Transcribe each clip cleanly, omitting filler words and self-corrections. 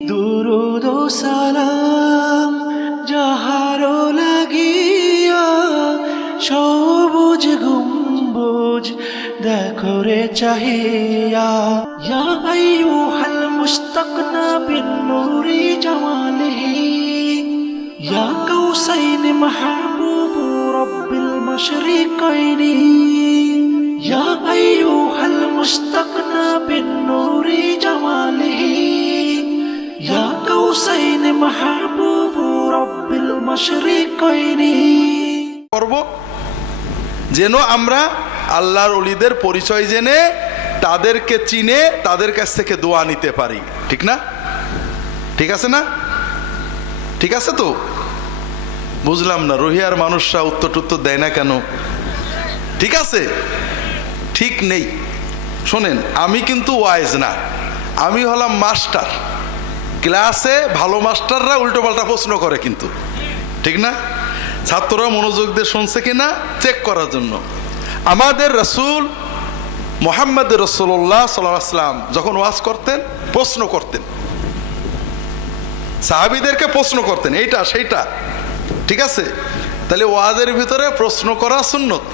দুরুদ ও সালাম যাহারো লাগিয়া, সবুজ গম্বুজ দেখো রে চাহিয়া। ইয়া আইয়ুহাল মুস্তাকনা বিন নূরি জামালিহি, ইয়া কাউসাইন মাহবুবু রাব্বিল মাশরিকাইনি। ইয়া আইয়ুহাল মুস্তাকনা বিন নূরি জামালিহি, ইয়া কাউসাইন মাহবুবু রাব্বিল মাশরিকাইনি। করব যেন আমরা আল্লাহর ওলিদের পরিচয় জেনে তাদেরকে চিনে তাদের কাছ থেকে দোয়া নিতে পারি। ঠিক না? ঠিক আছে না? ঠিক আছে তো? বুঝলাম না, রোহিয়ার মানুষরা উত্তর দেয় না কেন? ঠিক আছে? ঠিক নেই। শোনেন, আমি কিন্তু ওয়াইজ না, আমি হলাম মাস্টার। ক্লাসে ভালো মাস্টাররা উল্টোপাল্টা প্রশ্ন করে কিন্তু, ঠিক না? ছাত্ররা মনোযোগ দিয়ে শুনছে কিনা চেক করার জন্য। আমাদের রাসূল মুহাম্মদ রাসূলুল্লাহ সাল্লাল্লাহু আলাইহি ওয়াসাল্লাম যখন ওয়াজ করতেন প্রশ্ন করতেন, সাহাবীদেরকে প্রশ্ন করতেন এইটা সেইটা। ঠিক আছে? তাহলে ওয়াজের ভিতরে প্রশ্ন করা সুন্নত।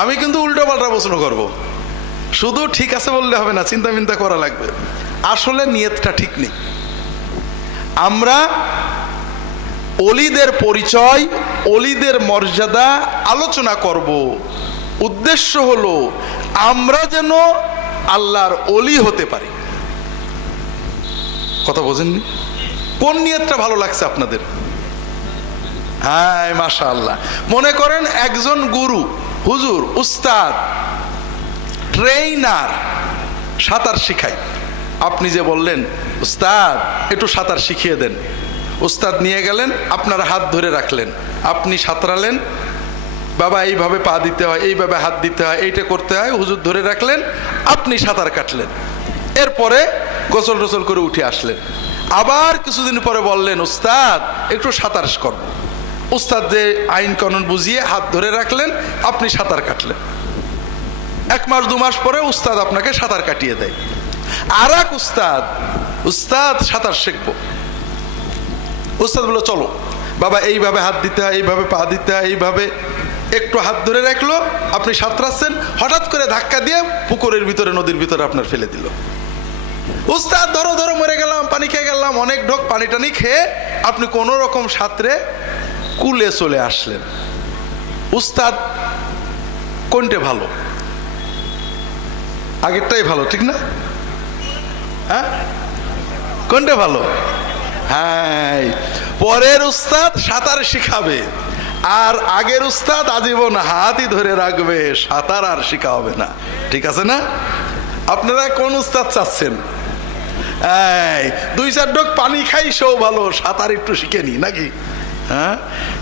আমি কিন্তু উল্টোপাল্টা প্রশ্ন করব, শুধু ঠিক আছে বললে হবে না, চিন্তা মিন্তা করা লাগবে। আসলে নিয়তটা ঠিক নেই। আমরা অলিদের পরিচয়, অলিদের মর্যাদা আলোচনা করব। উদ্দেশ্য হলো আমরা যেন আল্লাহর অলি হতে পারি। কথা বোঝেননি? কোন নিয়তটা ভালো লাগছে আপনাদের? হ্যাঁ, মাশাআল্লাহ। মনে করেন একজন গুরু, হুজুর, উস্তাদ, ট্রেইনার সাঁতার শিখায়। আপনি যে বললেন উস্তাদ একটু সাঁতার শিখিয়ে দেন, উস্তাদ নিয়ে গেলেন, আপনার হাত ধরে রাখলেন, আপনি সাঁতরালেন, বাবা এইভাবে পা দিতে হয়, এইভাবে হাত দিতে হয়, এইটা করতে হয়, হুজুর ধরে রাখলেন, আপনি সাঁতার কাটলেন। এরপরে গোসল টোসল করে উঠে আসলেন। আবার কিছুদিন পরে বললেন উস্তাদ একটু সাঁতার করব। উস্তাদ যে আইন কানুন বুঝিয়ে হাত ধরে রাখলেন, আপনি সাঁতার কাটলেন। 1 মাস 2 মাস পরে উস্তাদ আপনাকে সাঁতার কাটিয়ে দেয়। আর এক উস্তাদ সাঁতার শিখবো। উস্তাদ বললো চলো বাবা এইভাবে হাত দিতে হয়, এইভাবে পা দিতে হয়, এইভাবে। একটু হাত ধরে রাখলো, আপনি সাঁতরাচ্ছেন, হঠাৎ করে ধাক্কা দিয়ে পুকুরের ভিতরে, নদীর ভিতরে আপনার ফেলে দিল। উস্তাদ ধরো ধরো, মরে গেলাম, পানি খেয়ে গেলাম, অনেক ঢোক পানি টানি খেয়ে আপনি কোনো রকম সাঁতরে কুলে চলে আসলেন। উস্তাদ কোনটা ভালো? আগেরটাই ভালো, ঠিক না? হ্যাঁ, কোনটা ভালো? হ্যাঁ, পরের উস্তাদ সাঁতার শিখাবে, আর আগের উস্তাদ আজীবন হাতই ধরে রাখবে, সাঁতার আর শিখা হবে না। ঠিক আছে না? আপনারা কোন উস্তাদ চাচ্ছেন? 2-4 ঢোক পানি খাই সেও ভালো, সাঁতার একটু শিখে নি নাকি? হ্যাঁ,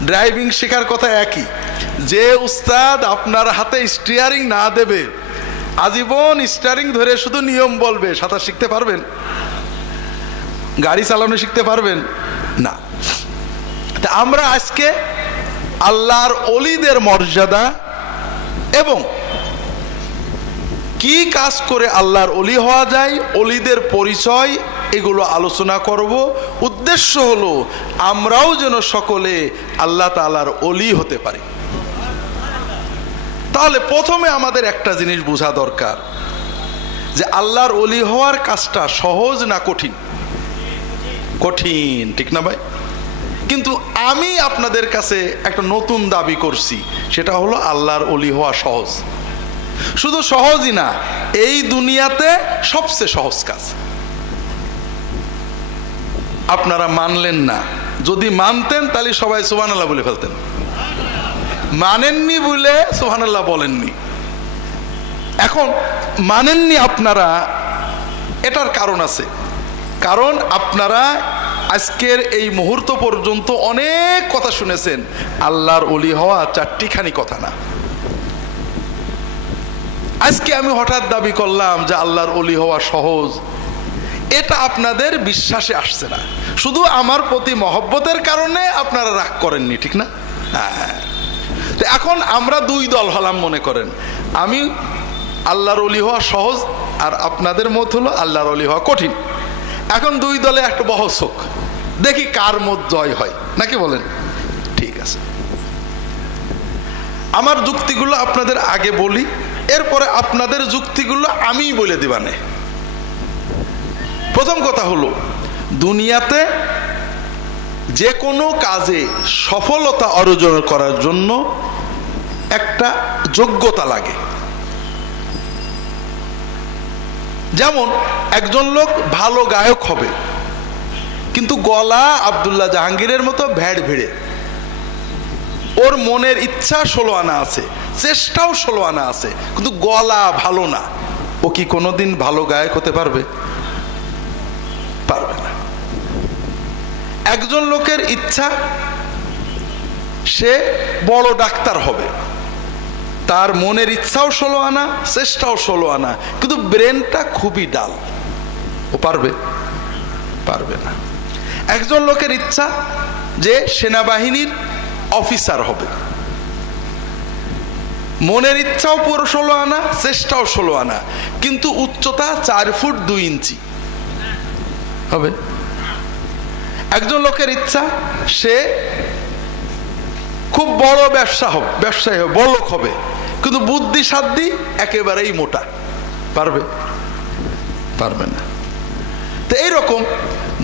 ড্রাইভিং শেখার কথা একই। যে উস্তাদ আপনার হাতে স্টিয়ারিং না দেবে, আজীবন স্টিয়ারিং ধরে শুধু নিয়ম বলবে, সাঁতার শিখতে পারবেন? গাড়ি চালানো শিখতে পারবেন না। তা আমরা আজকে আল্লাহর অলিদের মর্যাদা এবং কি কাজ করে আল্লাহর অলি হওয়া যায়, অলিদের পরিচয়, এগুলো আলোচনা করব। উদ্দেশ্য হলো আমরাও যেন সকলে আল্লাহ তাআলার অলি হতে পারি। তাহলে প্রথমে আমাদের একটা জিনিস বোঝা দরকার যে আল্লাহর অলি হওয়ার কাজটা সহজ না কঠিন? কঠিন, ঠিক না ভাই? কিন্তু আমি আপনাদের কাছে একটা নতুন দাবি করছি, সেটা হলো আল্লাহর অলি হওয়া সহজ। শুধু সহজই না, এই দুনিয়াতে সবচেয়ে সহজ কাজ। আপনারা মানলেন না, যদি মানতেন তাহলে সবাই সুবহানাল্লাহ বলে ফেলতেন। মানেননি বলে সুবহানাল্লাহ বলেননি। এখন মানেননি আপনারা, এটার কারণ আছে। কারণ আপনারা আজকের এই মুহূর্ত পর্যন্ত অনেক কথা শুনেছেন। আল্লাহর অলি হওয়া 4টিখানি কথা না। আজকে আমি হঠাৎ দাবি করলাম যে আল্লাহর অলি হওয়া সহজ, এটা আপনাদের বিশ্বাসে আসছে না। শুধু আমার প্রতি মহব্বতের কারণে আপনারা রাগ করেননি, ঠিক না? হ্যাঁ। এখন আমরা 2 দল হলাম। মনে করেন আমি আল্লাহর অলি হওয়া সহজ, আর আপনাদের মত হলো আল্লাহর অলি হওয়া কঠিন। এখন দুই দলে একটা বহস হোক, দেখি কার মত জয় হয়, নাকি বলেন? ঠিক আছে, আমার যুক্তিগুলো আপনাদের আগে বলি, এরপরে আপনাদের যুক্তিগুলো আমিই বলে দিবানে। প্রথম কথা হলো, দুনিয়াতে যে কোনো কাজে সফলতা অর্জন করার জন্য একটা যোগ্যতা লাগে। যেমন একজন লোক ভালো গায়ক হবে, কিন্তু গলা আব্দুল্লাহ জাহাঙ্গীরের মতো ভ্যাড় ভিড়ে, ওর মনের ইচ্ছা 16 আনা আছে, চেষ্টাও 16 আনা আছে, কিন্তু গলা ভালো না, ও কি কোনোদিন ভালো গায়ক হতে পারবে? পারবে না। একজন লোকের ইচ্ছা সে বড় ডাক্তার হবে, তার মনের ইচ্ছাও 16 আনা, চেষ্টাও 16 আনা, কিন্তু ব্রেনটা খুবই ডাল, ও পারবে? পারবে না। একজন লোকের ইচ্ছা যে সেনাবাহিনীর অফিসার হবে, মনের ইচ্ছাও পুরো 16 আনা, চেষ্টাও 16 আনা, কিন্তু উচ্চতা 4 ফুট 2 ইঞ্চি, হবে? একজন লোকের ইচ্ছা সে খুব বড় ব্যবসায়ী হবে, বড় লোক হবে, কিন্তু বুদ্ধি সাধ্যি একেবারেই মোটা, পারবে? পারবে না। তো এইরকম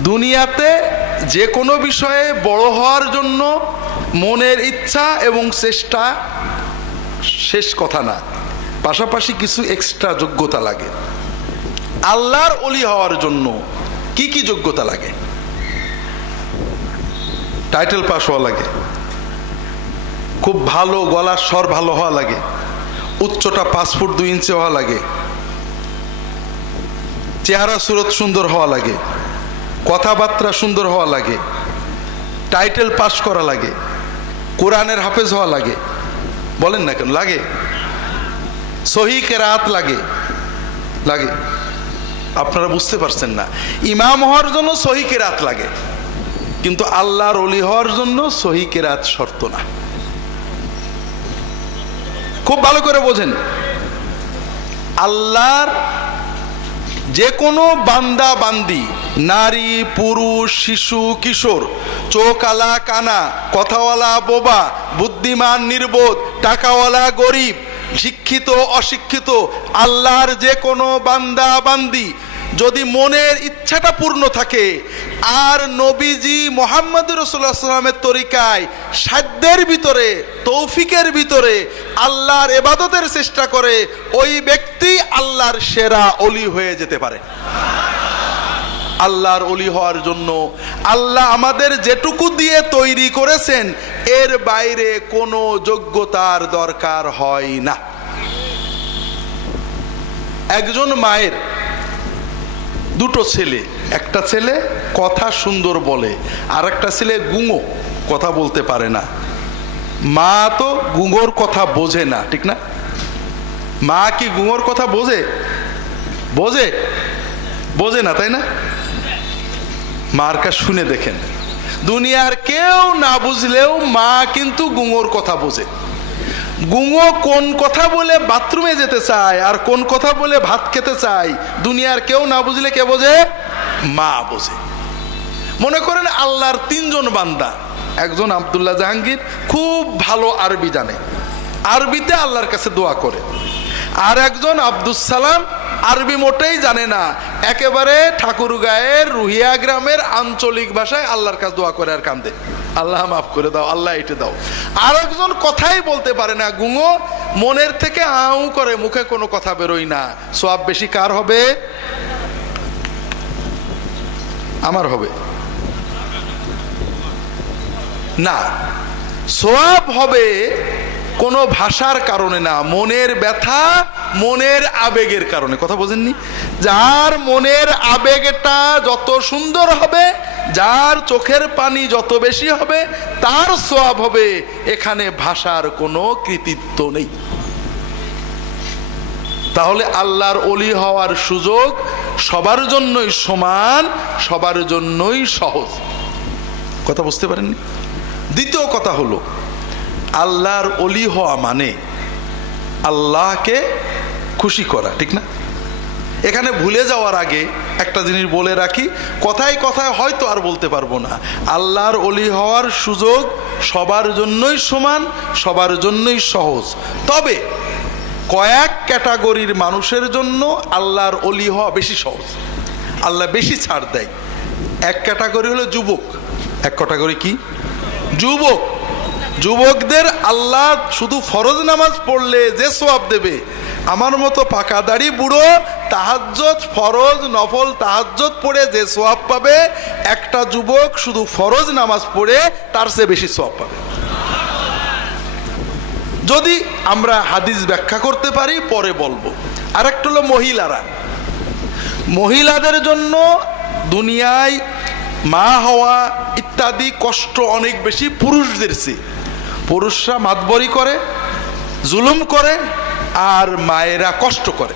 দুনিয়াতে যে কোনো বিষয়ে বড় হওয়ার জন্য মনের ইচ্ছা এবং চেষ্টা শেষ কথা না, পাশাপাশি কিছু এক্সট্রা যোগ্যতা লাগে। আল্লাহর ওলি হওয়ার জন্য কি কি যোগ্যতা লাগে? টাইটেল পাস হওয়া লাগে, খুব ভালো গলার স্বর ভালো হওয়া লাগে, উচ্চতা 5 ফুট 2 ইঞ্চি হওয়া লাগে, চেহারা সুরত সুন্দর হওয়া লাগে, কথাবার্তা সুন্দর হওয়া লাগে, টাইটেল পাস করা লাগে, কোরআনের হাফেজ হওয়া লাগে, বলেন না কেন লাগে? সহি কেরাত লাগে, লাগে। আপনারা বুঝতে পারছেন না, ইমাম হওয়ার জন্য সহি কেরাত লাগে, কিন্তু আল্লাহর ওলি হওয়ার জন্য সহি কেরাত শর্ত না। খুব ভালো করে বোঝেন, আল্লাহর যে কোনো বান্দা বান্দি, নারী পুরুষ শিশু কিশোর, চোখওয়ালা কানা, কথাওয়ালা বোবা, বুদ্ধিমান নির্বোধ, টাকাওয়ালা গরিব, শিক্ষিত অশিক্ষিত, আল্লাহর যে কোনো বান্দা বান্দি যদি মনের ইচ্ছাটা পূর্ণ থাকে আর নবীজি মুহাম্মদ রাসূলুল্লাহ সাল্লাল্লাহু আলাইহি ওয়াসাল্লামের তরিকায় সাধ্যের ভিতরে তৌফিকের ভিতরে আল্লাহর ইবাদতের চেষ্টা করে, ওই ব্যক্তি আল্লাহর সেরা ওলি হয়ে যেতে পারে। আল্লাহর ওলি হওয়ার জন্য আল্লাহ আমাদের যেটুকু দিয়ে তৈরি করেছেন এর বাইরে কোনো যোগ্যতার দরকার হয় না। একজন মায়ের দুটো ছেলে, একটা ছেলে কথা সুন্দর বলে, আর একটা ছেলে গুঙো, কথা বলতে পারে না। মা তো গুঙোর কথা বোঝে না, ঠিক না? মা কি গুঙোর কথা বোঝে? বোঝে? বোঝে না, তাই না? মার কাছে শুনে দেখেন, দুনিয়ার কেউ না বুঝলেও মা কিন্তু গুঙোর কথা বোঝে। গুঙো কোন কথা বলে বাথরুমে যেতে চায় আর কোন কথা বলে ভাত খেতে চায় দুনিয়ার কেউ না বুঝলে কে বোঝে? মা বোঝে। মনে করেন আল্লাহর 3 জন বান্দা, একজন আব্দুল্লাহ জাহাঙ্গীর খুব ভালো আরবি জানে, আরবিতে আল্লাহর কাছে দোয়া করে, আর একজন আব্দুস সালাম আরবি মোটেই জানে না, একেবারে ঠাকুরগাঁয়ের রুহিয়া গ্রামের আঞ্চলিক ভাষায় আল্লাহর কাছে দোয়া করে আর কান্দে, আল্লাহ মাফ করে দাও, আল্লাহ এটা দাও। আর একজন কথাই বলতে পারে না, গুঙো, মনের থেকে আউ করে, মুখে কোনো কথা বেরোয় না। সওয়াব বেশি কার হবে? আমার হবে না। সওয়াব হবে কোনো ভাষার কারণে না, মনের ব্যথা, মনের আবেগের কারণে। কথা বোঝেননি? যার মনের আবেগটা যত সুন্দর হবে, যার চোখের পানি যত বেশি হবে, তার সওয়াব হবে। এখানে ভাষার কোনো কৃতিত্ব নেই। তাহলে আল্লাহর ওলি হওয়ার সুযোগ সবার জন্যই সমান, সবার জন্যই সহজ। কথা বুঝতে পারেননি? দ্বিতীয় কথা হলো, আল্লাহর ওলি হওয়া মানে আল্লাহকে খুশি করা, ঠিক না? এখানে ভুলে যাওয়ার আগে একটা জিনিস বলে রাখি, কথায় কথায় হয়তো আর বলতে পারবো না, আল্লাহর ওলি হওয়ার সুযোগ সবার জন্যই সমান, সবার জন্যই সহজ। তবে কয়েক ক্যাটাগরির মানুষের জন্য আল্লাহর ওলি হওয়া বেশি সহজ, আল্লাহ বেশি ছাড় দেয়। এক ক্যাটাগরি হলো যুবক। এক ক্যাটাগরি কি? যুবক। যুবকদের আল্লাহ শুধু ফরজ নামাজ পড়লে যে সওয়াব দেবে, আমার মতো পাকা দাড়ি বুড়ো তাহাজ্জুদ, ফরজ নফল তাহাজ্জুদ পড়ে যে সওয়াব পাবে, একটা যুবক শুধু ফরজ নামাজ পড়ে তার চেয়ে বেশি সওয়াব পাবে। যদি আমরা হাদিস ব্যাখ্যা করতে পারি পরে বলবো। আর একটা হলো মহিলারা। মহিলাদের জন্য দুনিয়ায় মা হওয়া ইত্যাদি কষ্ট অনেক বেশি পুরুষদের চেয়ে। পুরুষরা মাতবরি করে, জুলুম করে, আর মায়েরা কষ্ট করে।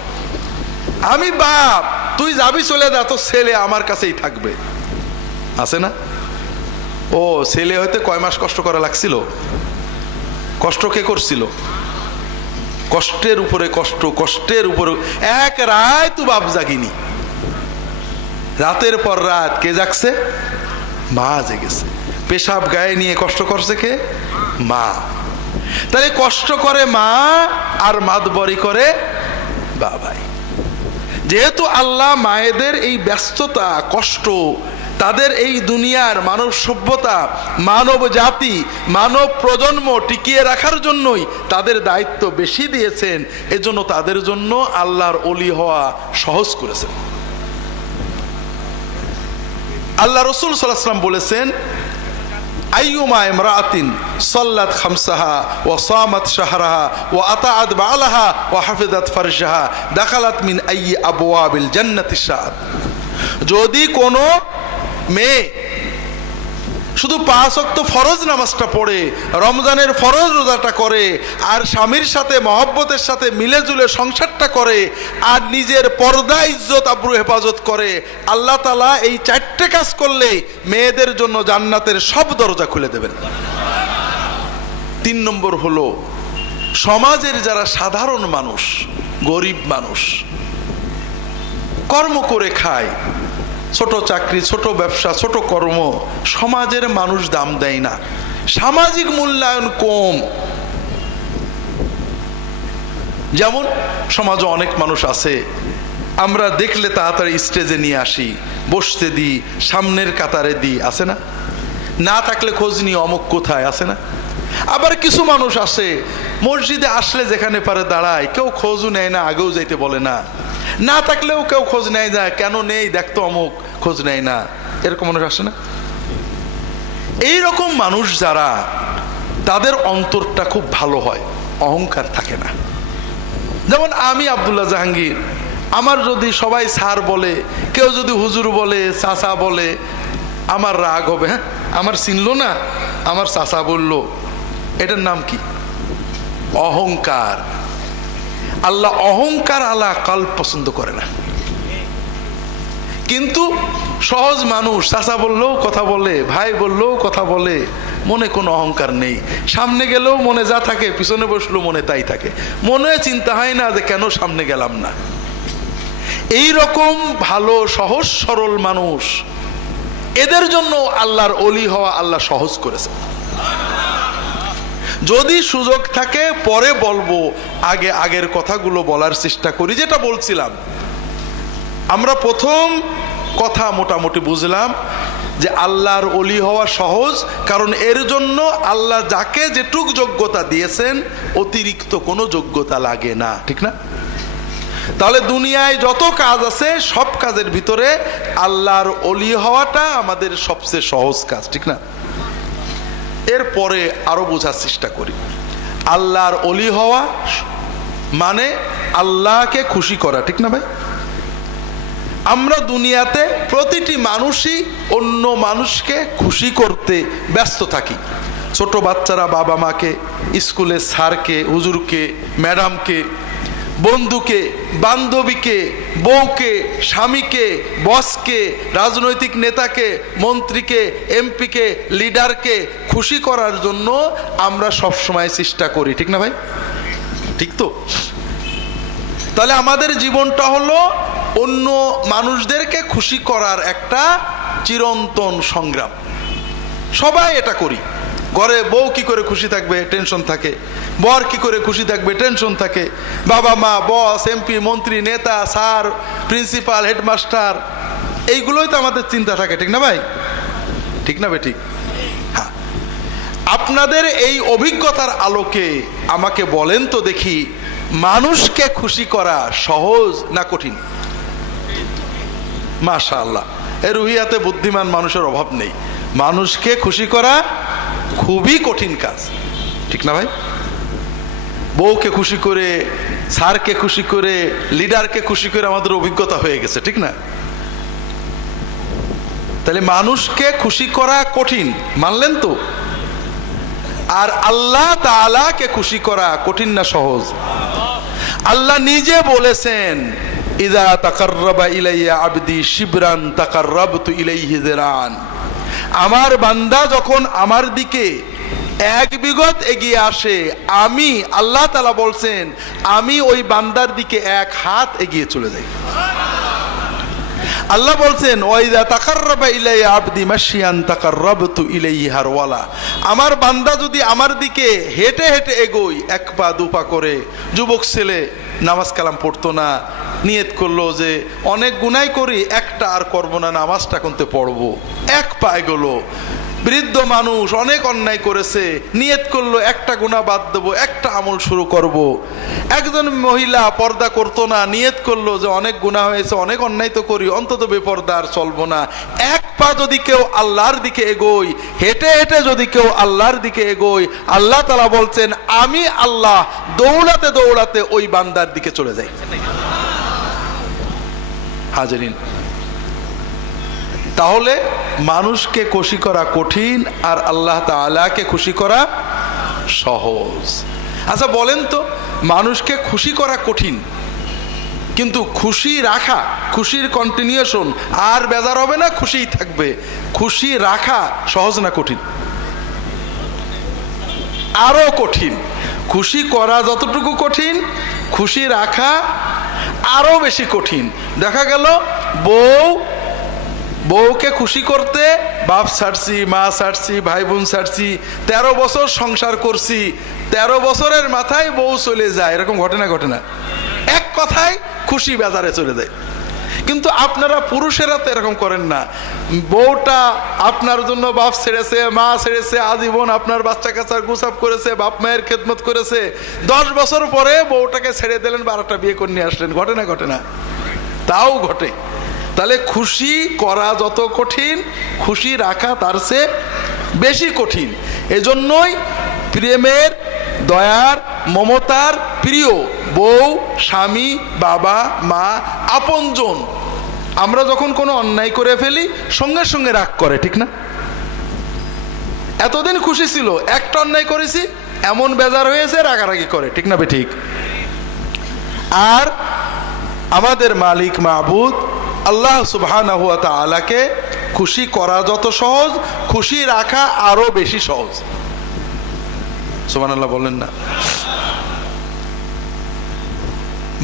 আমি বাপ, তুই যাবি চলে যা, তো ছেলে আমার কাছেই থাকবে, আছে না? ও ছেলে হইতে কয় মাস কষ্ট করা লাগছিল? কষ্ট কে করছিল? কষ্টের উপরে কষ্ট, কষ্টের উপরে। এক রাত তু বাপ জাগিনি, রাতের পর রাত কে জাগছে? মা জেগেছে। পেশাব গায়ে নিয়ে কষ্ট করছে কে? মা। তাহলে কষ্ট করে মা আর মাতবরি করে বাবাই। যেহেতু আল্লাহ মায়েদের এই ব্যস্ততা, কষ্ট, তাদের এই দুনিয়ার মানব সভ্যতা, মানব জাতি, মানব প্রজন্ম টিকিয়ে রাখার জন্যই তাদের দায়িত্ব বেশি দিয়েছেন, এজন্য তাদের জন্য আল্লাহর ওলি হওয়া সহজ করেছেন। আল্লাহ রাসূল সাল্লাল্লাহু আলাইহি ওয়াসাল্লাম বলেছেন, আইয়ুমা ইমরাআতিন সাল্লাত খামসাহা ওয়া সামাত শাহরাহা ওয়া আতাআত বালাহা ওয়া হাফিজাত ফারজাহা দাখালাত মিন আইয়ি আবওয়াবিল জান্নাতি শাআত। যদি কোনো মেয়ে শুধু 5 ওয়াক্ত ফরজ নামাজটা পড়ে, রমজানের ফরজ রোজাটা করে, আর স্বামীর সাথে মহব্বতের সাথে মিলে জুলে সংসারটা করে, আর নিজের পর্দা ইজ্জত আব্রু হেফাজত করে, আল্লাহ তাআলা এই 4টে কাজ করলে মেয়েদের জন্য জান্নাতের সব দরজা খুলে দেবেন। 3 নম্বর হলো সমাজের যারা সাধারণ মানুষ, গরিব মানুষ, কর্ম করে খায়, ছোট চাকরি, ছোট ব্যবসা, ছোট কর্ম, সমাজের মানুষ দাম দেয় না, সামাজিক মূল্যায়ন কম। যেমন সমাজে অনেক মানুষ আছে, আমরা দেখলে তাড়াতাড়ি স্টেজে নিয়ে আসি, বসতে দিই, সামনের কাতারে দিই, আছে না? না থাকলে খোঁজ নিয়ে অমুক কোথায়, আছে না? আবার কিছু মানুষ আসে, মসজিদে আসলে যেখানে পারে দাঁড়ায়, কেউ খোঁজও নেয় না, আগেও যাইতে বলে না, না থাকলেও কেউ খোঁজ নেয় না, কেন নেই দেখতো অমুক, খোঁজ নেয় না, এরকম মানুষ আসে না? এইরকম মানুষ যারা, তাদের অন্তরটা খুব ভালো হয়, অহংকার থাকে না। যেমন আমি আব্দুল্লাহ জাহাঙ্গীর, আমার যদি সবাই স্যার বলে, কেউ যদি হুজুর বলে, চাচা বলে, আমার রাগ হবে। হ্যাঁ, আমার চিনলো না, আমার চাচা বললো, এটার নাম কি? অহংকার। আল্লাহ অহংকার আলা কাল পছন্দ করে না। কিন্তু সহজ মানুষ, চাচা বললেও কথা বলে, ভাই বললেও কথা বলে, মনে কোনো অহংকার নেই। সামনে গেলেও মনে যা থাকে, পিছনে বসলেও মনে তাই থাকে, মনে চিন্তা হয় না যে কেন সামনে গেলাম না। এই রকম ভালো সহজ সরল মানুষ, এদের জন্য আল্লাহর ওলি হওয়া আল্লাহ সহজ করেছে। যদি সুযোগ থাকে পরে বলবো, আগে আগের কথাগুলো বলার চেষ্টা করি। যেটা বলছিলাম, আমরা প্রথম কথা মোটামুটি বুঝলাম যে আল্লাহর ওলি হওয়া সহজ, কারণ এর জন্য আল্লাহ যাকে যেটুক যোগ্যতা দিয়েছেন অতিরিক্ত কোনো যোগ্যতা লাগে না, ঠিক না? তাহলে দুনিয়ায় যত কাজ আছে সব কাজের ভিতরে আল্লাহর ওলি হওয়াটা আমাদের সবচেয়ে সহজ কাজ, ঠিক না? এরপরে আরো বোঝার চেষ্টা করি। আল্লাহর ওলি হওয়া মানে আল্লাহকে খুশি করা, ঠিক না ভাই? আমরা দুনিয়াতে প্রতিটি মানুষই অন্য মানুষকে খুশি করতে ব্যস্ত থাকি। ছোট বাচ্চারা বাবা মাকে, স্কুলে স্যারকে, হুজুরকে, ম্যাডামকে, বন্ধুকে, বান্ধবীকে, বউকে, স্বামীকে, বসকে, রাজনৈতিক নেতাকে, মন্ত্রীকে, এমপিকে, লিডারকে খুশি করার জন্য আমরা সবসময় চেষ্টা করি, ঠিক না ভাই? ঠিক তো? তাহলে আমাদের জীবনটা হলো অন্য মানুষদেরকে খুশি করার একটা চিরন্তন সংগ্রাম। সবাই এটা করি। ঘরে বউ কি করে খুশি থাকবে, টেনশন থাকে। বর কি করে খুশি থাকবে, টেনশন থাকে। বাবা মা, বস, এমপি, মন্ত্রী, নেতা, স্যার, প্রিন্সিপাল, হেডমাস্টার, এইগুলোই তো আমাদের চিন্তা থাকে, ঠিক না ভাই? ঠিক না বেঠিক? হ্যাঁ। আপনাদের এই অভিজ্ঞতার আলোকে আমাকে বলেন তো দেখি, মানুষকে খুশি করা সহজ না কঠিন? মাশাআল্লাহ, এর রুহিয়াতে বুদ্ধিমান মানুষের অভাব নেই। মানুষকে খুশি করা খুবই কঠিন কাজ, ঠিক না ভাই? বউকে খুশি করে, স্যারকে খুশি করে, লিডারকে খুশি করে আমাদের অভিজ্ঞতা হয়ে গেছে, ঠিক না? তাহলে মানুষকে খুশি করা কঠিন, মানলেন তো? আর আল্লাহ তাআলাকে খুশি করা কঠিন না সহজ? আল্লাহ নিজে বলেছেন, ইযা তাকাররাবা ইলাইয়া আবদি শিবরান তাকাররাবতু ইলাইহি যিরান। আমার বান্দা যখন আমার দিকে এক বিঘত এগিয়ে আসে, আমি আল্লাহ তাআলা বলছেন, আমি ওই বান্দার দিকে এক হাত এগিয়ে চলে যাই। আল্লাহ বলছেন, ওয়াইদা তাকাররাবা ইলাইয়া আবদি মাশিয়ান তাকাররাবতু ইলাইহি হারওয়ালা। আমার বান্দা যদি আমার দিকে হেঁটে হেঁটে এগোয়, এক পা দু পা করে, যুবক ছেলে নামাজ কালাম পড়তো না, নিয়ত করলো যে অনেক গুনাহ করি, একটা আর করবো না, নামাজটা কোনতে পড়বো, এক পা এগোলো। বৃদ্ধ মানুষ অনেক অন্যায় করেছে, নিয়ত করলো একটা গুনাহ বাদ দেবো, একটা আমল শুরু করব। একজন মহিলা পর্দা করতো না, নিয়ত করলো যে অনেক গুনাহ হয়েছে, অনেক অন্যায় তো করি, অন্তত বেপর্দা আর চলবো না। এক পা যদি কেউ আল্লাহর দিকে এগোয়, হেঁটে হেঁটে যদি কেউ আল্লাহর দিকে এগোয়, আল্লাহ তাআলা বলছেন, আমি আল্লাহ দৌড়াতে দৌড়াতে ওই বান্দার দিকে চলে যাই। হাজেরিন, তাহলে মানুষকে খুশি করা কঠিন আর আল্লাহ তাআলাকে খুশি করা সহজ। আচ্ছা বলেন তো, মানুষকে খুশি করা কঠিন, কিন্তু খুশি রাখা, খুশির কন্টিনিউশন, আর বেজার হবে না, খুশিই থাকবে, খুশি রাখা সহজ না কঠিন? আরো কঠিন। খুশি করা যতটুকু কঠিন, খুশি রাখা আরো বেশি কঠিন। দেখা গেল বউকে খুশি করতে বাপ ছাড়ছি, মা ছাড়ছি, ভাই বোন ছাড়ছি, 13 বছর সংসার করছি, 13 বছরের মাথায় বউ চলে যায়, এরকম ঘটে না? এক কথায় খুশি বাজারে চলে যায়। কিন্তু আপনারা পুরুষেরা তো এরকম করেন না। বউটা আপনার জন্য বাপ ছেড়েছে, মা ছেড়েছে, আজীবন আপনার বাচ্চা কাচ্চার গুছাপ করেছে, বাপ মায়ের খেদমত করেছে, 10 বছর পরে বউটাকে ছেড়ে দিলেন, 12টা বিয়ে করে নিয়ে আসলেন, ঘটে না? তাও ঘটে। তাহলে খুশি করা যত কঠিন, খুশি রাখা তার চেয়ে বেশি কঠিন। এজন্যই প্রেমের, দয়ার, মমতার প্রিয় বউ, স্বামী, বাবা, মা, আপনজন, আমরা যখন কোনো অন্যায় করে ফেলি সঙ্গে সঙ্গে রাগ করে, ঠিক না? এতদিন খুশি ছিল, একটা অন্যায় করেছি এমন বেজার হয়েছে, রাগারাগি করে, ঠিক না বেঠিক? আর আমাদের মালিক মাবুদ আল্লাহ সুবহানাহু ওয়া তাআলাকে খুশি করা যত সহজ, খুশি রাখা আরো বেশি সহজ। সুবহানাল্লাহ বলেন না?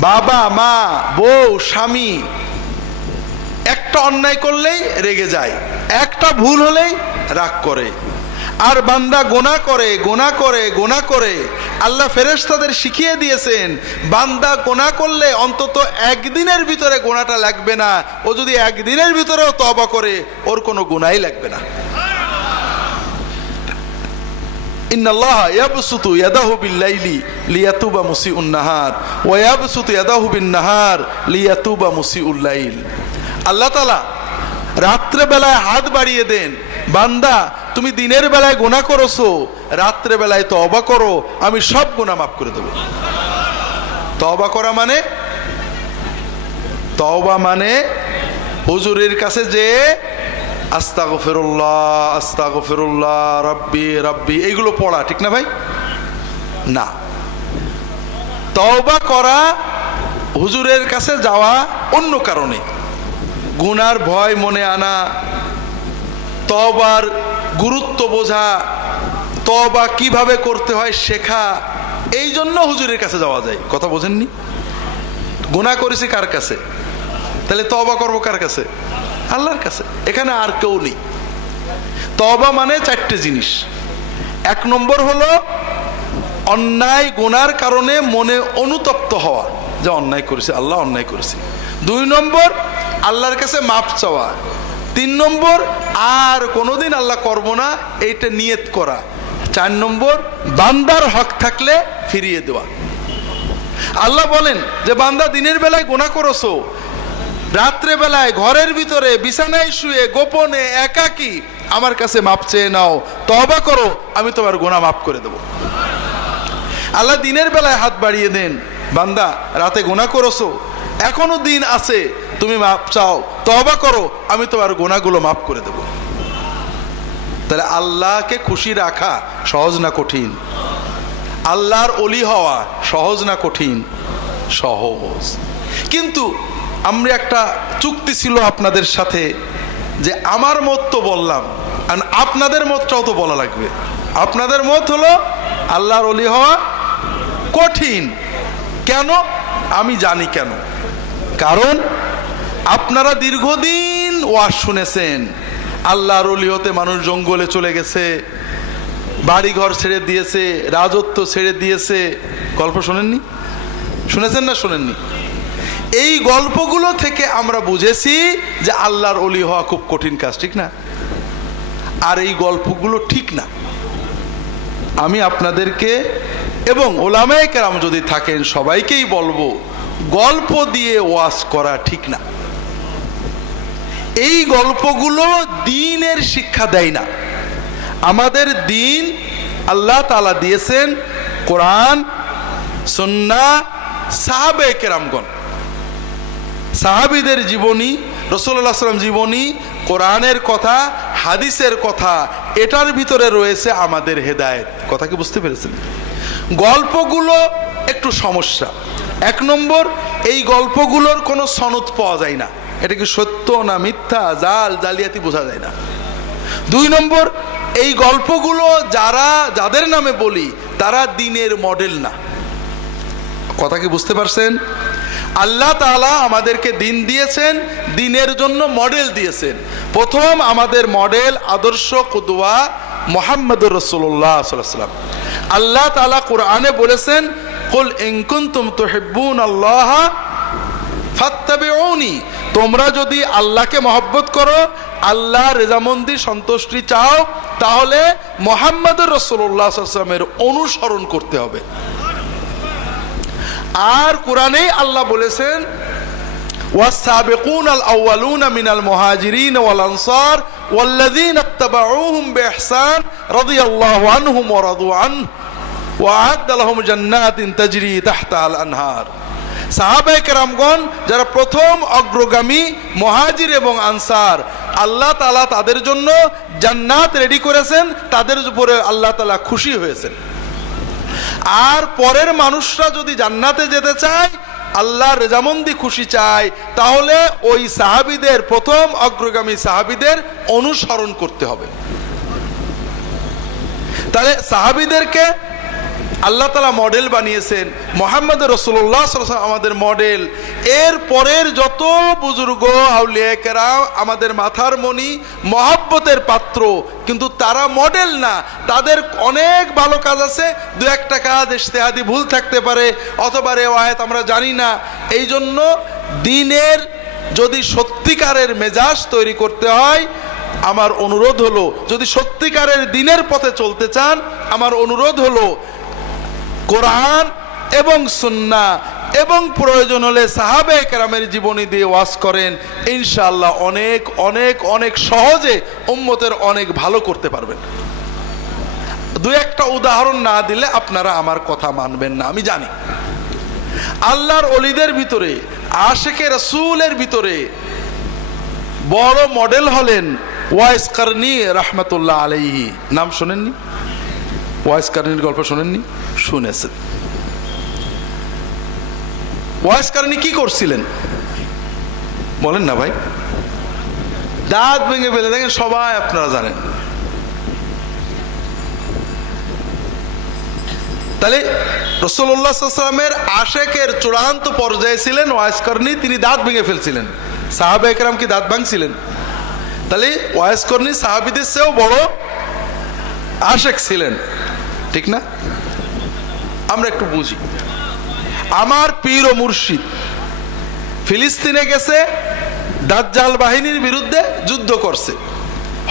বাবা, মা, বউ, স্বামী একটা অন্যায় করলেই রেগে যায়, একটা ভুল হলেই রাগ করে। আর বান্দা গোনা করে আল্লাহ ফেরেশতাদের শিখিয়ে দিয়েছেন, বান্দা গোনা করলে অন্তত একদিনের ভিতরে গোনাটা লাগবে না, ও যদি একদিনের ভিতরেও তওবা করে ওর কোনো গুনাহই লাগবে না। ইন্নাল্লাহা ইয়াবসুতু ইয়াদাহু বিল-লাইলি লিয়াতুবা মুসিউন নাহার ওয়া ইয়াবসুতু ইয়াদাহু বিন-নাহার লিয়াতুবা মুসিউল লাইল। আল্লাহ তাআলা রাত্রে বেলায় হাত বাড়িয়ে দেন, বান্দা তুমি দিনের বেলায় গুনাহ করেছো, রাত্রে বেলায় তওবা করো, আমি সব গুনাহ মাফ করে দেব। তওবা মানে হুজুরের কাছে যে আস্তাগফিরুল্লাহ রাব্বি এইগুলো পড়া, ঠিক না ভাই? না, তওবা করা হুজুরের কাছে যাওয়া অন্য কারণে, গুনার ভয় মনে আনা, তওবার গুরুত্ব বোঝা, তওবা কিভাবে করতে হয় শেখা, এই জন্য হুজুরের কাছে যাওয়া যায়। কথা বোঝেননি? গুনাহ করেছি কার কাছে? তাহলে তওবা করবো কার কাছে? আল্লাহর কাছে। এখানে আর কেউ নেই। তওবা মানে 4টে জিনিস। 1 নম্বর হলো অন্যায় গুনার কারণে মনে অনুতপ্ত হওয়া, যে অন্যায় করেছে, আল্লাহ অন্যায় করেছে। 2 নম্বর আল্লাহর কাছে মাপ চাওয়া। 3 নম্বর আর কোনোদিন আল্লাহ করব না, এইটা নিয়ত করা। 4 নম্বর বান্দার হক থাকলে ফিরিয়ে দেওয়া। আল্লাহ বলেন যে বান্দা দিনের বেলায় গুনাহ করেছো, রাত্রে বেলায় ঘরের ভিতরে বিছানায় শুয়ে গোপনে একাকী আমার কাছে মাপ চেয়ে নাও, তওবা করো, আমি তোমার গুনাহ মাফ করে দেব। আল্লাহ দিনের বেলায় হাত বাড়িয়ে দেন, বান্দা রাতে গুনাহ করেছো, এখনো দিন আছে, তুমি মাপ চাও, তওবা করো, আমি তোমার গুনাহগুলো মাফ করে দেব। তাহলে আল্লাহকে খুশি রাখা সহজ না কঠিন? আল্লাহর ওলি হওয়া সহজ না কঠিন? সহজ। কিন্তু আমরা একটা চুক্তি ছিল আপনাদের সাথে, যে আমার মত তো বললাম, আর আপনাদের মতটাও তো বলা লাগবে। আপনাদের মত হলো আল্লাহর ওলি হওয়া কঠিন। কেন? আমি জানি কেন। কারণ আপনারা দীর্ঘদিন ওয়াজ শুনেছেন, আল্লাহর ওলি হতে মানুষ জঙ্গলে চলে গেছে, বাড়িঘর ছেড়ে দিয়েছে, রাজত্ব ছেড়ে দিয়েছে। গল্প শোনেননি? শুনেছেন না শোনেননি? এই গল্পগুলো থেকে আমরা বুঝেছি যে আল্লাহর ওলি হওয়া খুব কঠিন কাজ, ঠিক না? আর এই গল্পগুলো ঠিক না। আমি আপনাদেরকে এবং ওলামায়ে কেরাম যদি থাকেন সবাইকেই বলবো, গল্প দিয়ে ওয়াজ করা ঠিক না। এই গল্পগুলো দ্বীনের শিক্ষা দেয় না। আমাদের দ্বীন আল্লাহ তাআলা দিয়েছেন কোরআন, সুন্নাহ, সাহাবায়ে কেরামগণ, সাহাবীদের জীবনী, রাসূলুল্লাহ সাল্লাল্লাহু আলাইহি ওয়াসাল্লাম জীবনী, কোরআনের কথা, হাদিসের কথা, এটার ভিতরে রয়েছে আমাদের হেদায়েত। কথা কি বুঝতে পেরেছেন? গল্পগুলো একটু সমস্যা। 1 নম্বর, এই গল্পগুলোর কোনো সনদ পাওয়া যায় না, এটা কি সত্য না মিথ্যা, জাল জালিয়াতি বোঝা যায় না। 2 নম্বর, এই গল্পগুলো যাদের নামে বলি তারা দ্বীনের মডেল না। কথা কি বুঝতে পারছেন? আল্লাহ তাআলা আমাদেরকে দ্বীন দিয়েছেন, দ্বীনের জন্য মডেল দিয়েছেন। প্রথম আমাদের মডেল, আদর্শ, কুদওয়া মুহাম্মদুর রাসূলুল্লাহ সাল্লাল্লাহু আলাইহি ওয়াসাল্লাম। আল্লাহ তাআলা কোরআনে বলেছেন, কুল ইন কুনতুম তুহিব্বুনাল্লাহ ফাত্তাবিউনি, তোমরা যদি আল্লাহকে মহব্বত করো, আল্লাহর রেজামন্দি সন্তুষ্টি চাও, তাহলে মুহাম্মদুর রাসূলুল্লাহ সাল্লাল্লাহু আলাইহি ওয়াসাল্লামের অনুসরণ করতে হবে। আর কোরআনেই আল্লাহ বলেছেন, ওয়াস-সাবিকুনাল আউয়ালুনা মিনাল মুহাজিরিন ওয়াল আনসার ওয়াল্লাযীনা ইত্তাবাউহুম বিইহসান রাদিয়াল্লাহু আনহুম ওয়া রাদু আনহু ওয়া আ'আদ্দা লাহুম জান্নাতিন তাজরি তাহতাহাল আনহার। সাহাবায়ে কেরামগণ যারা প্রথম অগ্রগামী মুহাজির এবং আনসার, আল্লাহ তাআলা তাদের জন্য জান্নাত রেডি করেছেন, তাদের উপরে আল্লাহ তাআলা খুশি হয়েছেন। আর পরের মানুষরা যদি জান্নাতে যেতে চায়, আল্লাহর রেজামন্দি খুশি চায়, তাহলে ওই সাহাবীদের, প্রথম অগ্রগামী সাহাবীদের অনুসরণ করতে হবে। তাহলে সাহাবীদেরকে আল্লাহ তাআলা মডেল বানিয়েছেন, মুহাম্মদ রাসূলুল্লাহ সাল্লাল্লাহু আলাইহি ওয়াসাল্লাম আমাদের মডেল। এর পরের যত বুজুর্গ আউলিয়া কেরাম আমাদের মাথার মণি, মহব্বতের পাত্র, কিন্তু তারা মডেল না। তাদের অনেক ভালো কাজ আছে, 2-1টা কাজ ইজতিহাদি ভুল থাকতে পারে, অথবা রিওয়ায়াত আমরা জানি না। এই জন্য দ্বীনের যদি সত্যিকারের মেজাজ তৈরি করতে হয়, আমার অনুরোধ হলো, যদি সত্যিকারের দ্বীনের পথে চলতে চান, আমার অনুরোধ হলো কোরআন এবং সুন্নাহ এবং প্রয়োজন হলে সাহাবায়ে কেরামের জীবনী দিয়ে ওয়াজ করেন, ইনশাআল্লাহ অনেক অনেক অনেক সহজে উম্মতের অনেক ভালো করতে পারবেন। 2-1টা উদাহরণ না দিলে আপনারা আমার কথা মানবেন না, আমি জানি। আল্লাহর ওলিদের ভিতরে, আশিকে রাসূলের ভিতরে বড় মডেল হলেন ওয়াইস কারনী রাহমাতুল্লাহ আলাইহি। নাম শোনেননি? ওয়াইস কারনীর গল্প শোনেননি? শুনেছেন। ওয়াইস কারনী কি করছিলেন বলেন না ভাই? দাঁত ভেঙে ফেলে, দেখেন সবাই আপনারা জানেন। তাহলে রাসূলুল্লাহ সাল্লাল্লাহু আলাইহি ওয়াসাল্লামের আশিকের চূড়ান্ত পর্যায়ে ছিলেন ওয়াইস কারনী, তিনি দাঁত ভেঙে ফেলছিলেন। সাহাবা একরাম কি দাঁত ভাঙছিলেন? তাহলে ওয়াইস কর্ণী সাহাবিদের চেয়েও বড় আশেক ছিলেন, ঠিক না? আমরা একটু বুঝি। আমার পীর ও মুর্শিদ ফিলিস্তিনে গেছে, দাজ্জাল বাহিনীর বিরুদ্ধে যুদ্ধ করছে।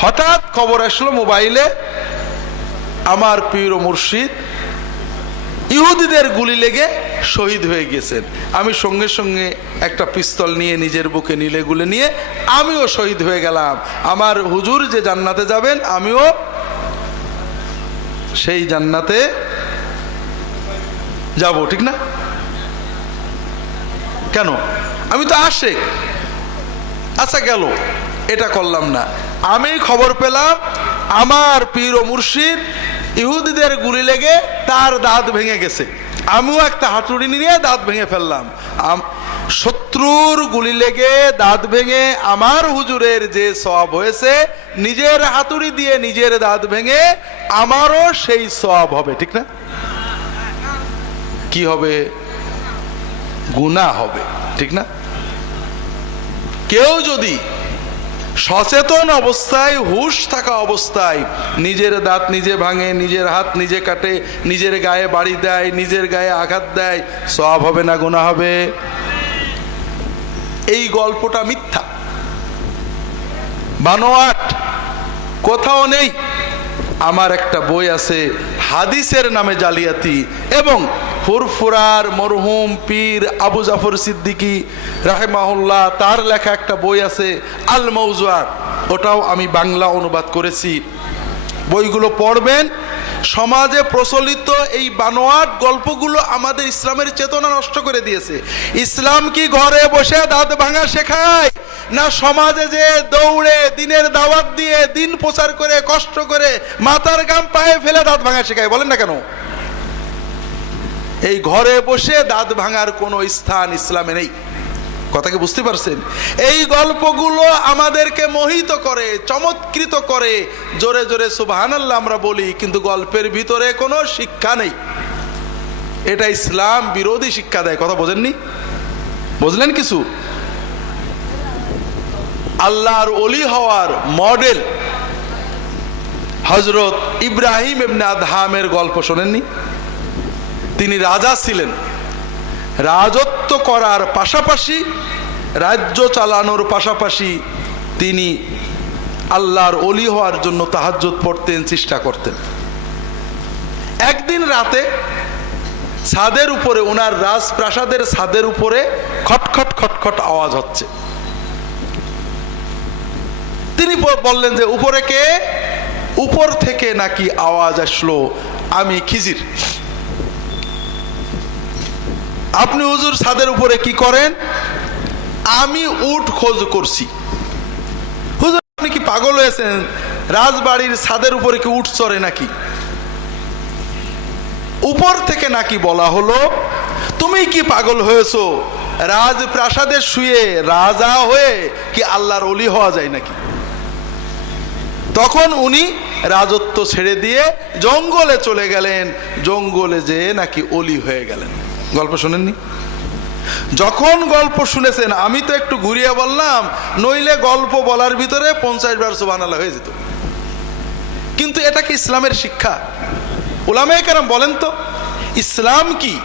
হঠাৎ খবর আসলো মোবাইলে, আমার পীর ও মুর্শিদ ইহুদিদের গুলি লেগে শহীদ হয়ে গেছেন। আমি সঙ্গে সঙ্গে একটা পিস্তল নিয়ে নিজের বুকে নিলে গুলে নিয়ে আমিও শহীদ হয়ে গেলাম। আমার হুজুর যে জান্নাতে যাবেন, আমিও সেই জান্নাতে যাব, ঠিক না? কেন? আমি তো আশেক। আচ্ছা গেল, এটা করলাম না। আমি খবর পেলাম আমার পীর ও মুর্শিদ ইহুদিদের গুলি লেগে তার দাঁত ভেঙে গেছে। আমিও একটা হাতুড়ি নিয়ে দাঁত ভেঙে ফেললাম। শত্রুর গুলি লেগে দাঁত ভেঙে আমার হুজুরের যে সওয়াব হয়েছে, নিজের হাতুড়ি দিয়ে নিজের দাঁত ভেঙে আমারও সেই সওয়াব হবে, ঠিক না? কি হবে? গুনাহ হবে, ঠিক না? কেউ যদি সচেতন অবস্থায়, হুঁশ থাকা অবস্থায় নিজের দাঁত নিজে ভাঙে, নিজের হাত নিজে কাটে, নিজের গায়ে বাড়ি দেয়, নিজের গায়ে আঘাত দেয়, সওয়াব হবে না গুনাহ হবে? এই গল্পটা মিথ্যা, বানোয়াট, কোথাও নেই। আমার একটা বই আছে হাদিসের নামে জালিয়াতি, এবং ফুরফুরার মরহুম পীর আবু জাফর সিদ্দিকী রাহিমাহুল্লাহ তার লেখা একটা বই আছে আল মৌজুআ, ওটাও আমি বাংলা অনুবাদ করেছি। বইগুলো পড়বেন। সমাজে প্রচলিত এই বানোয়াট গল্পগুলো আমাদের ইসলামের চেতনা নষ্ট করে দিয়েছে। ইসলাম কি ঘরে বসে দাঁত ভাঙা শেখায়, না সমাজে যে দৌড়ে দিনের দাওয়াত দিয়ে দিন প্রচার করে কষ্ট করে মাথার ঘাম পায়ে ফেলে দাঁত ভাঙা শেখায়? বলেন না কেন? এই ঘরে বসে দাঁত ভাঙার কোনো স্থান ইসলামে নেই। কথাকে বুঝতে পারছেন? এই গল্পগুলো আমাদেরকে মোহিত করে, চমৎকৃত করে, জোরে জোরে সুবহানাল্লাহ আমরা বলি, কিন্তু গল্পের ভিতরে কোনো শিক্ষা নেই। এটা ইসলাম বিরোধী শিক্ষা দেয়। কথা বোঝেননি? বুঝলেন কিছু? আল্লাহর ওলি হওয়ার মডেল হযরত ইব্রাহিম ইবনে আদহামের গল্প শোনেননি? তিনি রাজা ছিলেন, রাজত্ব করার পাশাপাশি, রাজ্য চালানোর পাশাপাশি তিনি আল্লাহর ওলি হওয়ার জন্য তাহাজ্জুদ পড়তেন, চেষ্টা করতেন। একদিন রাতে ছাদের উপরে, ওনার রাজপ্রাসাদের ছাদের উপরে খটখট খটখট আওয়াজ হচ্ছে। তিনি বললেন যে উপরে কে? উপর থেকে নাকি আওয়াজ আসলো, আমি খিজির। আপনি হুজুর ছাদের উপরে কি করেন? আমি উট খোঁজ করছি। হুজুর আপনি কি পাগল হয়েছেন? রাজবাড়ির ছাদের উপরে কি উট চড়ে নাকি? উপর থেকে নাকি বলা হলো, তুমি কি পাগল হয়েছো? রাজপ্রাসাদে শুয়ে রাজা হয়ে কি আল্লাহর ওলি হওয়া যায় নাকি? তখন উনি রাজত্ব ছেড়ে দিয়ে জঙ্গলে চলে গেলেন, জঙ্গলে যেয়ে নাকি ওলি হয়ে গেলেন। গল্প শুনেননি? যখন গল্প শুনেছেন, আমি তো একটু ঘুরিয়ে বললাম, নইলে গল্প বলার ভিতরে 50 বার সুবহানাল্লাহ হয়ে যেত। কিন্তু এটা কি ইসলামের শিক্ষা? উলামায়ে কেরাম বলেন তো, ইসলাম কি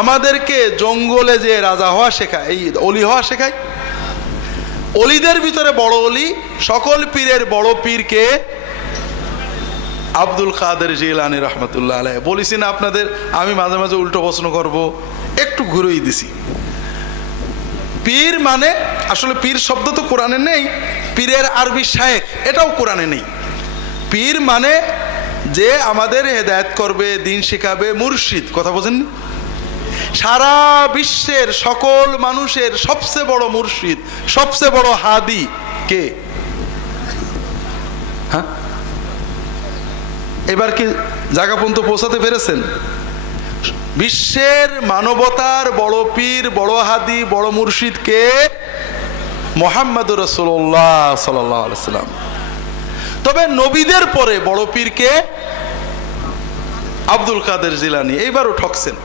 আমাদেরকে জঙ্গলে যে রাজা হওয়া শেখায়, এই ওলি হওয়া শেখায়? অলিদের ভিতরে বড় অলি, সকল পীরের বড় পীরকে আব্দুল কাদের জিলানী রহমতুল্লাহ আলাইহি। বলেছি না আপনাদের, আমি মাঝে মাঝে উল্টো প্রশ্ন করব, একটু ঘুরেই দিছি। পীর মানে, আসলে পীর শব্দ তো কোরআনে নেই, পীরের আরবি শায়েখ, এটাও কোরআনে নেই। পীর মানে যে আমাদের হেদায়েত করবে, দিন শেখাবে, মুর্শিদ। কথা বোঝেননি? সারা বিশ্বের সকল মানুষের সবচেয়ে বড় মুর্শিদ, সবচেয়ে বড় হাদি কে? হ্যাঁ, এবার কি জায়গা পর্যন্ত পৌঁছাতে পেরেছেন? বিশ্বের মানবতার বড় পীর, বড় হাদি, বড় মুর্শিদ কে? মুহাম্মদুর রাসূলুল্লাহ সাল্লাল্লাহু আলাইহি সাল্লাম। তবে নবীদের পরে বড় পীর কে? আব্দুল কাদের জিলানী। এইবারও ঠকছেন।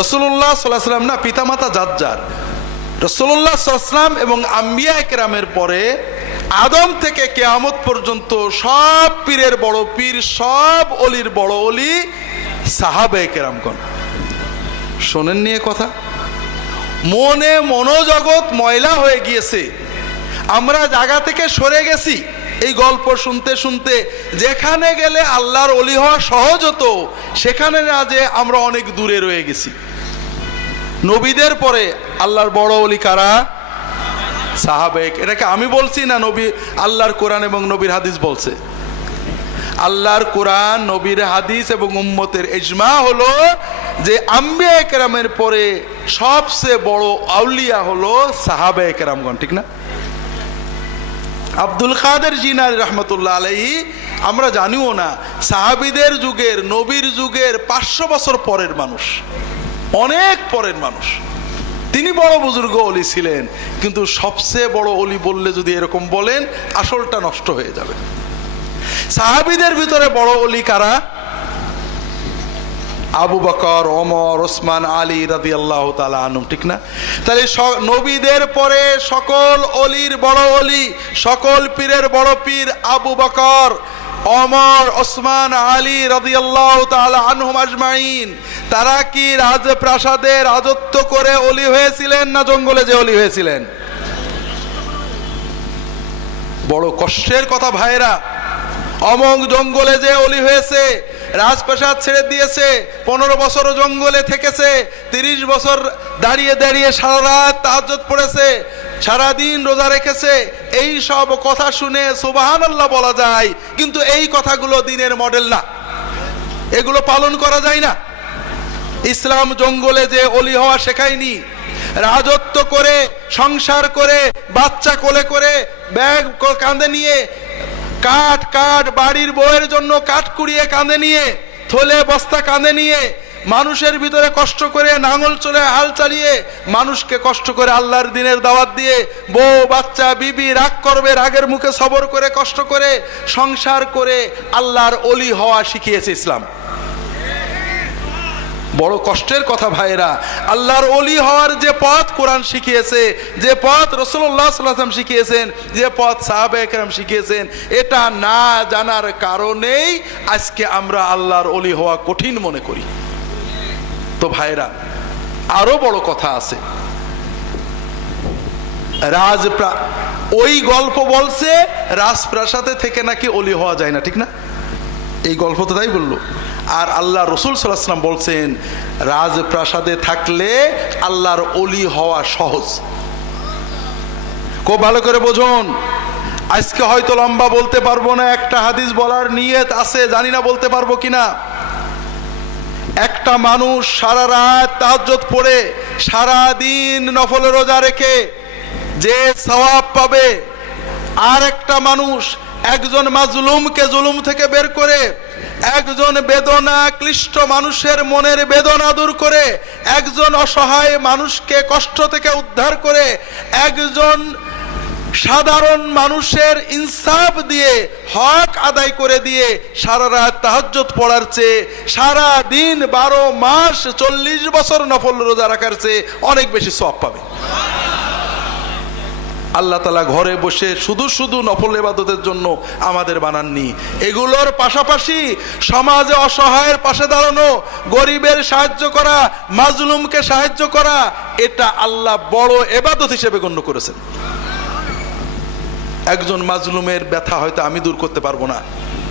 রাসূলুল্লাহ সাল্লাল্লাহু আলাইহি সাল্লাম না, পিতামাতা যার যার, রাসূলুল্লাহ সাল্লাল্লাহু আলাইহি ওয়াসাল্লাম এবং আম্বিয়া কেরামের পরে আদম থেকে কিয়ামত পর্যন্ত সব পীরের বড় পীর, সব অলির বড় অলি সাহাবায়ে কেরামগণ। শোনেন নিয়ে কথা, মনোজগৎ ময়লা হয়ে গিয়েছে, আমরা জায়গা থেকে সরে গেছি এই গল্প শুনতে শুনতে। যেখানে গেলে আল্লাহর অলি হওয়া সহজ হতো, সেখানে না যে আমরা অনেক দূরে রয়ে গেছি। নবীদের পরে আল্লাহর বড় অলি কারা? সাহাবায়ে। এটাকে আমি বলছি না, নবী, আল্লাহর কোরআন এবং নবীর হাদিস বলছে। আল্লাহর কোরআন, নবীর হাদিস এবং উম্মতের ইজমা হলো যে আম্বিয়া কেরামের পরে সবচেয়ে বড় আউলিয়া হলো সাহাবায়ে কেরামগণ, ঠিক না? আব্দুল কাদের জিলানী রহমতুল্লাহ আলাইহি, আমরা জানিও না, সাহাবীদের যুগের, নবীর যুগের 500 বছর পরের মানুষ, অনেক পরের মানুষ। তিনি বড় বুজুর্গ অলি ছিলেন, কিন্তু সবচেয়ে বড় অলি বললে যদি এরকম বলেন, আসলটা নষ্ট হয়ে যাবে। সাহাবীদের ভিতরে বড় অলি কারা? আবু বকর, ওমর, ওসমান, আলী রাদিয়াল্লাহু তাআলা আনহুম, ঠিক না? তাহলে নবীদের পরে সকল অলির বড় অলি, সকল পীরের বড় পীর আবু বকর, ওমর, ওসমান, আলী রাদিয়াল্লাহু তাআলা আনহুম আজমাইন। তারা কি রাজপ্রাসাদে রাজত্ব করে অলি হয়েছিলেন, না জঙ্গলে যে অলি হয়েছিলেন? বড় কষ্টের কথা ভাইরা, অমং জঙ্গলে যে অলি হয়েছে, রাজপ্রাসাদ ছেড়ে দিয়েছে, 15 বছর জঙ্গলে থেকেছে, 30 বছর দাঁড়িয়ে দাঁড়িয়ে সারা রাত তাহাজ্জুদ পড়েছে, সারাদিন রোজা রেখেছে। এই সব কথা শুনে সুবহানাল্লাহ বলা যায়, কিন্তু এই কথাগুলো দিনের মডেল না, এগুলো পালন করা যায় না। ইসলাম জঙ্গলে যে অলি হওয়া শেখায়নি। রাজত্ব করে, সংসার করে, বাচ্চা কোলে করে, ব্যাগ কাঁধে নিয়ে, কাঠ বাড়ির বউয়ের জন্য কাঠ কুড়িয়ে কাঁধে নিয়ে, থলে বস্তা কাঁধে নিয়ে, মানুষের ভিতরে কষ্ট করে নাঙল চলে হাল চালিয়ে, মানুষকে কষ্ট করে আল্লাহর দিনের দাওয়াত দিয়ে, বউ বাচ্চা বিবি রাগ করবে, রাগের মুখে সবর করে, কষ্ট করে সংসার করে আল্লাহর অলি হওয়া শিখিয়েছে ইসলাম। বড় কষ্টের কথা ভাইরা, আল্লাহর অলি হওয়ার যে পথ কোরআন শিখিয়েছে, যে পথ রাসূলুল্লাহ সাল্লাল্লাহু আলাইহি ওয়াসাল্লাম শিখিয়েছেন, যে পথ সাহাবায়ে কেরাম শিখিয়েছেন, এটা না জানার কারণেই আজকে আমরা আল্লাহর অলি হওয়া কঠিন মনে করি। তো ভাইরা, আরো বড় কথা আছে। ওই গল্প বলছে রাজপ্রাসাদে থেকে নাকি অলি হওয়া যায় না, ঠিক না? এই গল্প তো তাই বললো। আর আল্লাহ রসুল সাল্লাল্লাহু আলাইহি ওয়াসাল্লাম বলছেন রাজপ্রাসাদে থাকলে আল্লাহর অলি হওয়া সহজ। খুব ভালো করে বোঝুন। আজকে হয়তো লম্বা বলতে পারবো না, একটা হাদিস বলার নিয়ত আছে, জানি না বলতে পারবো কিনা। একটা মানুষ সারা রাত তাহাজ্জুদ পড়ে, সারা দিন নফল রোজা রেখে যে সওয়াব পাবে, আর একটা মানুষ একজন মাজলুমকে জুলুম থেকে বের করে, একজন বেদনা ক্লিষ্ট মানুষের মনের বেদনা দূর করে, একজন অসহায় মানুষকে কষ্ট থেকে উদ্ধার করে, একজন সাধারণ মানুষের ইনসাফ দিয়ে হক আদায় করে দিয়ে সারা রাত তাহাজ্জুদ পড়ার চেয়ে সারা দিন 12 মাস 40 বছর নফল রোজা রাখার চেয়ে অনেক বেশি সওয়াব পাবে। আল্লাহ তাআলা ঘরে বসে শুধু শুধু নফল ইবাদতের জন্য আমাদের বানাননি। এগুলোর পাশাপাশি সমাজে অসহায়ের পাশে দাঁড়ানো, গরিবের সাহায্য করা, মাজলুমকে সাহায্য করা, এটা আল্লাহ বড় ইবাদত হিসেবে গণ্য করেছেন। একজন মাজলুমের ব্যথা হয়তো আমি দূর করতে পারবো না,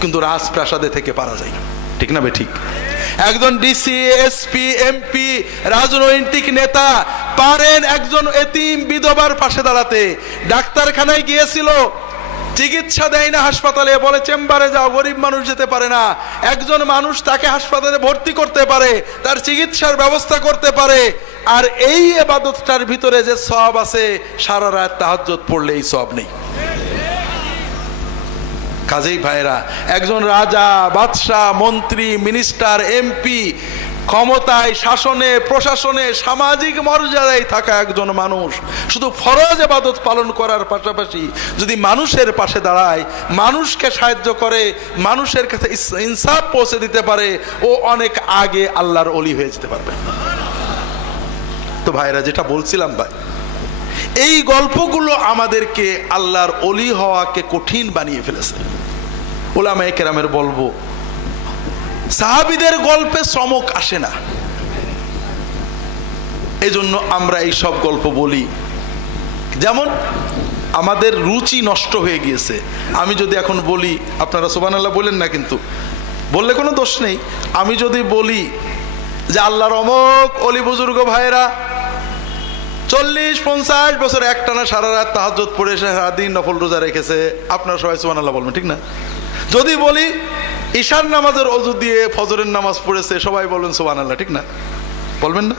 কিন্তু রাজপ্রাসাদে থেকে পারা যায়, ঠিক না বে ঠিক? একজন ডিসি, এসপি, এমপি, রাজনৈতিক নেতা পারেন একজন এতিম বিধবার পাশে দাঁড়াতে। ডাক্তারখানায় গিয়েছিল, চিকিৎসা দেয় না হাসপাতালে, বলে চেম্বারে যাও, গরিব মানুষ যেতে পারে না। একজন মানুষ তাকে হাসপাতালে ভর্তি করতে পারে, তার চিকিৎসার ব্যবস্থা করতে পারে। আর এই ইবাদতটার ভিতরে যে সওয়াব আছে, সারা রাত তাহাজ্জুদ পড়লে এই সওয়াব নেই। কাজেই ভাইরা, একজন রাজা, বাদশাহ, মন্ত্রী, মিনিস্টার, এমপি, ক্ষমতায়, শাসনে, প্রশাসনে, সামাজিক মর্যাদায় থাকা একজন মানুষ শুধু ফরজ ইবাদত পালন করার পাশাপাশি যদি মানুষের পাশে দাঁড়ায়, মানুষকে সাহায্য করে, মানুষের কাছে ইনসাফ পৌঁছে দিতে পারে, ও অনেক আগে আল্লাহর ওলি হয়ে যেতে পারবে। তো ভাইরা, যেটা বলছিলাম ভাই, এই গল্পগুলো আমাদেরকে আল্লাহর অলি হওয়াকে কঠিন বানিয়ে ফেলেছে। উলামায়ে কেরামের বলবো, সাহাবীদের গল্পে চমক আসে না, এজন্য আমরা এই সব গল্প বলি। যেমন আমাদের রুচি নষ্ট হয়ে গিয়েছে। আমি যদি এখন বলি, আপনারা সুবহানাল্লাহ বলেন না, কিন্তু বললে কোনো দোষ নেই। আমি যদি বলি যে আল্লাহর অমুক অলি বুজুর্গ ভাইরা 40-50 বছর একটানা সারা রাত তাহাজ্জুদ পড়ে সারাদিন নফল রোজা রেখেছে, আপনারা সবাই সুবহানাল্লাহ বলবেন, ঠিক না? যদি বলি ঈশার নামাজের অজু দিয়ে ফজরের নামাজ পড়েছে, সবাই বলবেন সুবহানাল্লাহ, ঠিক না? বলবেন না?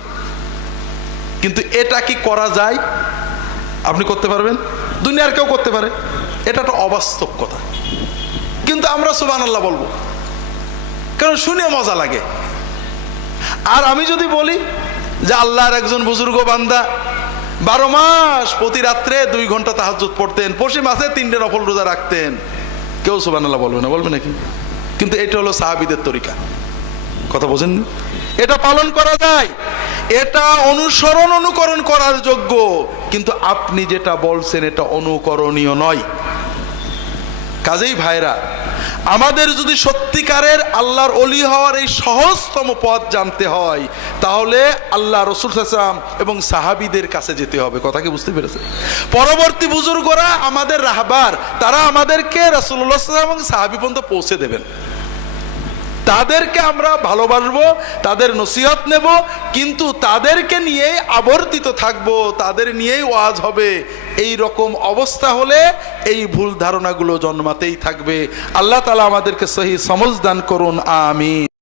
কিন্তু এটা কি করা যায়? আপনি করতে পারবেন, দুনিয়ার কেউ করতে পারে, এটা একটা অবাস্তব কথা। কিন্তু আমরা সুবহানাল্লাহ বলবো, কারণ শুনে মজা লাগে। আর আমি যদি বলি যে আল্লাহর একজন বুজুর্গ বান্দা 12 মাস প্রতি রাত্রে 2 ঘন্টা তাহাজ্জুদ পড়তেন, পশি মাসে 3টে নফল রোজা রাখতেন, কেউ সুবহানাল্লাহ বলবে না, বলবে নাকি? কিন্তু এটা হলো সাহাবীদের তরিকা, কথা বোঝেননি? এটা পালন করা যায়, এটা অনুকরণ করার যোগ্য, কিন্তু আপনি যেটা বলছেন এটা অনুকরণীয় নয়। কাজেই ভাইরা, আমাদের যদি সত্যিকারের আল্লাহর ওলি হওয়ার এই সহজতম পথ জানতে হয়, তাহলে আল্লাহ রাসূল সাল্লাল্লাহু আলাইহি ওয়াসাল্লাম এবং সাহাবীদের কাছে যেতে হবে। কথা কি বুঝতে পেরেছে? পরবর্তী বুজুর্গরা আমাদের রাহবার, তারা আমাদেরকে রাসূলুল্লাহ সাল্লাল্লাহু আলাইহি ওয়াসাল্লাম এবং সাহাবী পর্যন্ত পৌঁছে দেবেন। তাদেরকে আমরা ভালোবাসবো, তাদের নসিহত নেব, কিন্তু তাদেরকে নিয়েই আবর্তিত থাকবো, তাদের নিয়েই ওয়াজ হবে। এই রকম অবস্থা হলে এই ভুল ধারণাগুলো জন্মাতেই থাকবে। আল্লাহ তাআলা আমাদেরকে সহি সমঝ দান করুন, আমিন।